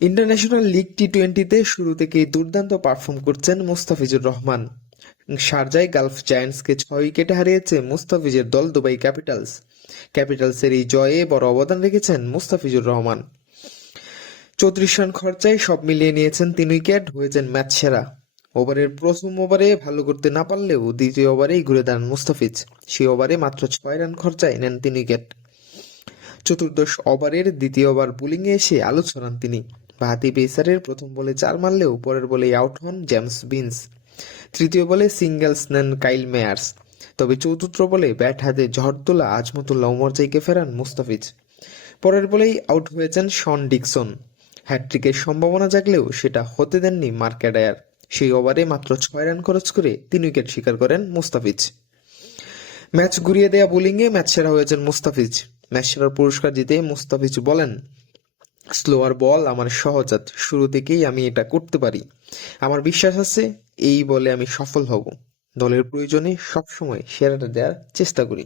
International league টি-20তে শুরু থেকেই দুর্দান্ত পারফর্ম করছেন মুস্তাফিজুর রহমান। শারজায় গালফ জায়ান্টসকে 6 উইকেটে হারিয়েছে মুস্তাফিজের দল দুবাই ক্যাপিটালস। ক্যাপিটালসের এই জয়ে বড় অবদান রেখেছেন মুস্তাফিজুর রহমান। 34 রান খরচায় সব মিলিয়ে নিয়েছেন 3 উইকেট, হয়েছেন ম্যাচ সেরা। ওভারের প্রথম ওভারে ভালো করতে না পারলেও দ্বিতীয় ওভারেই ঘুরে দাঁড়ান মুস্তাফিজ। সেই ওভারে মাত্র 6 রান খরচায় নেন 3 উইকেট। চতুর্দশ ওভারের দ্বিতীয় ওভার বোলিংয়ে এসে আলো ছড়ান তিনি। বাঁহাতি পেসারের প্রথম বলে 4 মারলেও পরের বলেই আউট হন জেমস বিন্স। তৃতীয় বলে সিঙ্গেলস নেন কাইল মেয়ার্স। তবে চতুর্থ বলে ব্যাট হাতে ঝড় তোলা আজমতুল্লাহ ওমরজাইকে ফেরান মুস্তাফিজ। পরের বলেই আউট হয়েছেন শন ডিকসন। হ্যাটট্রিকের সম্ভাবনা জাগলেও সেটা হতে দেননি মার্ক অ্যাডায়ার। সেই ওভারে মাত্র 6 রান খরচ করে 3 উইকেট শিকার করেন মুস্তাফিজ। ম্যাচ ঘুরিয়ে দেয়া বোলিংয়ে ম্যাচ সেরা হয়েছেন মুস্তাফিজ। ম্যাচ সেরার পুরস্কার জিতে মুস্তাফিজ বলেন, স্লোয়ার বল আমার সহজাত, শুরু থেকেই আমি এটা করতে পারি। আমার বিশ্বাস আছে এই বলে আমি সফল হব। দলের প্রয়োজনে সবসময় সেরাটা দেওয়ার চেষ্টা করি।